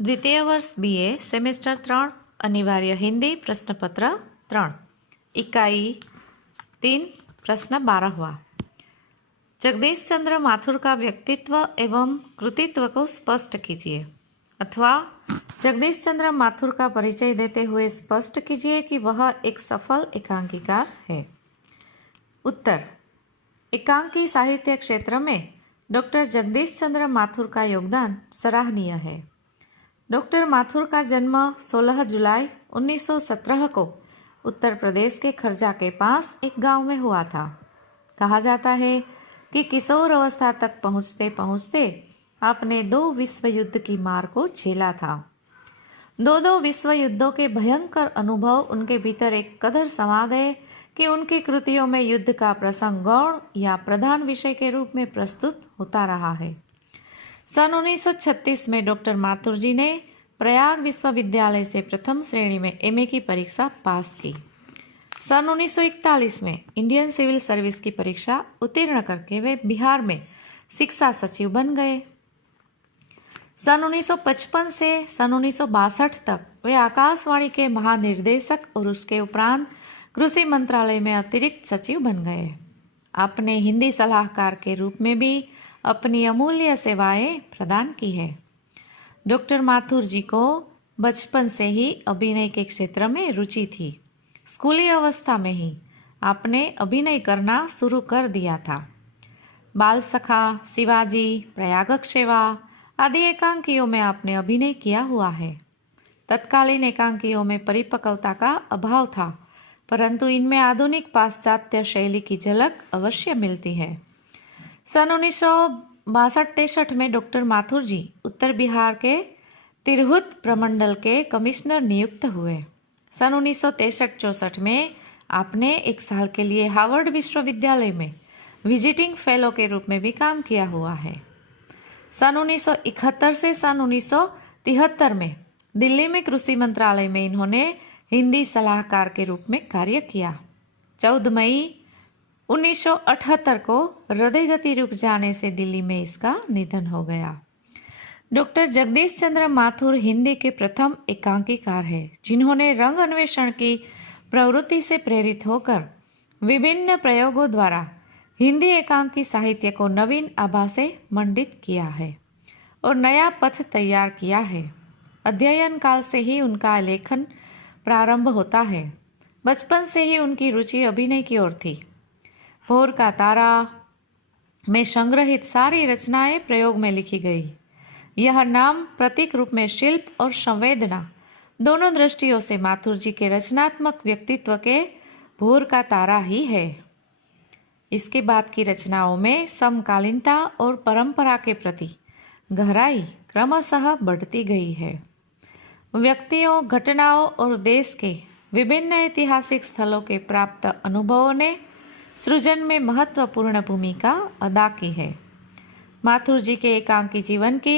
द्वितीय वर्ष BA semester 3 अनिवार्य हिंदी प्रश्नपत्र 3 इकाई 3 प्रश्न 12वां। जगदीश चंद्र माथुर का व्यक्तित्व एवं कृतित्व को स्पष्ट कीजिए, अथवा जगदीश चंद्र माथुर का परिचय देते हुए स्पष्ट कीजिए कि वह एक सफल एकांकीकार है। उत्तर: एकांकी साहित्य क्षेत्र में डॉक्टर जगदीश चंद्र माथुर का योगदान सराहनीय है। डॉक्टर माथुर का जन्म 16 जुलाई 1917 को उत्तर प्रदेश के खर्जा के पास एक गांव में हुआ था। कहा जाता है कि किशोर अवस्था तक पहुंचते पहुंचते आपने 2 विश्व युद्ध की मार को झेला था। दो विश्व युद्धों के भयंकर अनुभव उनके भीतर एक कदर समा गए कि उनकी कृतियों में युद्ध का प्रसंग गौण या प्रधान विषय के रूप में प्रस्तुत होता रहा है। सन 1936 में डॉक्टर माथुर जी ने प्रयाग विश्वविद्यालय से प्रथम श्रेणी में MA की परीक्षा पास की। सन 1941 में इंडियन सिविल सर्विस की परीक्षा उत्तीर्ण करके वे बिहार में शिक्षा सचिव बन गए। सन 1955 से सन 1962 तक वे आकाशवाणी के महानिर्देशक और उसके उपरांत कृषि मंत्रालय में अतिरिक्त सचिव बन गए। आपने हिंदी सलाहकार के रूप में भी अपनी अमूल्य सेवाएं प्रदान की है। डॉक्टर माथुर जी को बचपन से ही अभिनय के क्षेत्र में रुचि थी। स्कूली अवस्था में ही आपने अभिनय करना शुरू कर दिया था। बाल सखा, शिवाजी, प्रयागक सेवा आदि एकांकियों में आपने अभिनय किया हुआ है। तत्कालीन एकांकियों में परिपक्वता का अभाव था, परंतु इनमें आधुनिक पाश्चात्य शैली की झलक अवश्य मिलती है। सन 1962-63 में डॉक्टर माथुर जी उत्तर बिहार के तिरहुत प्रमंडल के कमिश्नर नियुक्त हुए। सन 1963-64 में आपने 1 साल के लिए हार्वर्ड विश्वविद्यालय में विजिटिंग फेलो के रूप में भी काम किया हुआ है। सन 1971 से सन 1973 में दिल्ली में कृषि मंत्रालय में इन्होंने हिंदी सलाहकार के रूप में कार्य किया। 14 मई 1978 को हृदय गति रुक जाने से दिल्ली में इसका निधन हो गया। डॉक्टर जगदीश चंद्र माथुर हिंदी के प्रथम एकांकीकार हैं, जिन्होंने रंग अन्वेषण की प्रवृत्ति से प्रेरित होकर विभिन्न प्रयोगों द्वारा हिंदी एकांकी साहित्य को नवीन आभा से मंडित किया है और नया पथ तैयार किया है। अध्ययन काल से ही उनका लेखन प्रारंभ होता है। बचपन से ही उनकी रुचि अभिनय की ओर थी। भोर का तारा में संग्रहित सारी रचनाएं प्रयोग में लिखी गई। यह नाम प्रतीक रूप में शिल्प और संवेदना दोनों दृष्टियों से माथुर जी के रचनात्मक व्यक्तित्व के भोर का तारा ही है। इसके बाद की रचनाओं में समकालीनता और परंपरा के प्रति गहराई क्रमशः बढ़ती गई है। व्यक्तियों, घटनाओं और देश के विभिन्न ऐतिहासिक स्थलों के प्राप्त अनुभवों ने सृजन में महत्वपूर्ण भूमिका अदा की है। माथुर जी के एकांकी जीवन की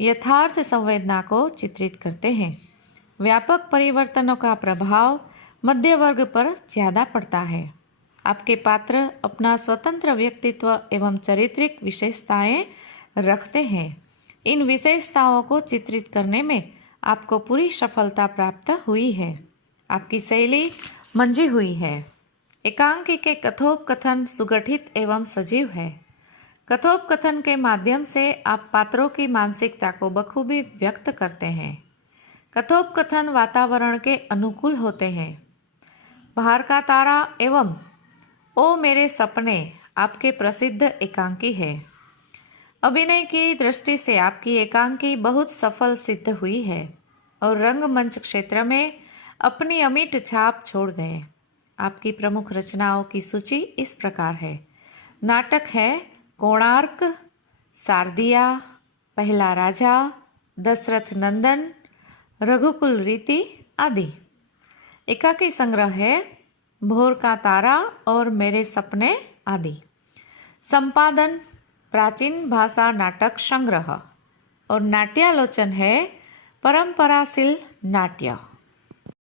यथार्थ संवेदना को चित्रित करते हैं। व्यापक परिवर्तनों का प्रभाव मध्य वर्ग पर ज़्यादा पड़ता है। आपके पात्र अपना स्वतंत्र व्यक्तित्व एवं चारित्रिक विशेषताएं रखते हैं। इन विशेषताओं को चित्रित करने में आपको पूरी सफलता प्राप्त हुई है। आपकी शैली मंजी हुई है। एकांकी के कथोपकथन सुगठित एवं सजीव है। कथोपकथन के माध्यम से आप पात्रों की मानसिकता को बखूबी व्यक्त करते हैं। कथोपकथन वातावरण के अनुकूल होते हैं। बाहर का तारा एवं ओ मेरे सपने आपके प्रसिद्ध एकांकी है। अभिनय की दृष्टि से आपकी एकांकी बहुत सफल सिद्ध हुई है और रंगमंच क्षेत्र में अपनी अमिट छाप छोड़ गए। आपकी प्रमुख रचनाओं की सूची इस प्रकार है। नाटक है कोणार्क, शारदिया, पहला राजा, दशरथ नंदन, रघुकुल रीति आदि। एकाकी संग्रह है भोर का तारा और मेरे सपने आदि। संपादन प्राचीन भाषा नाटक संग्रह और नाट्यालोचन है परंपराशील नाट्य।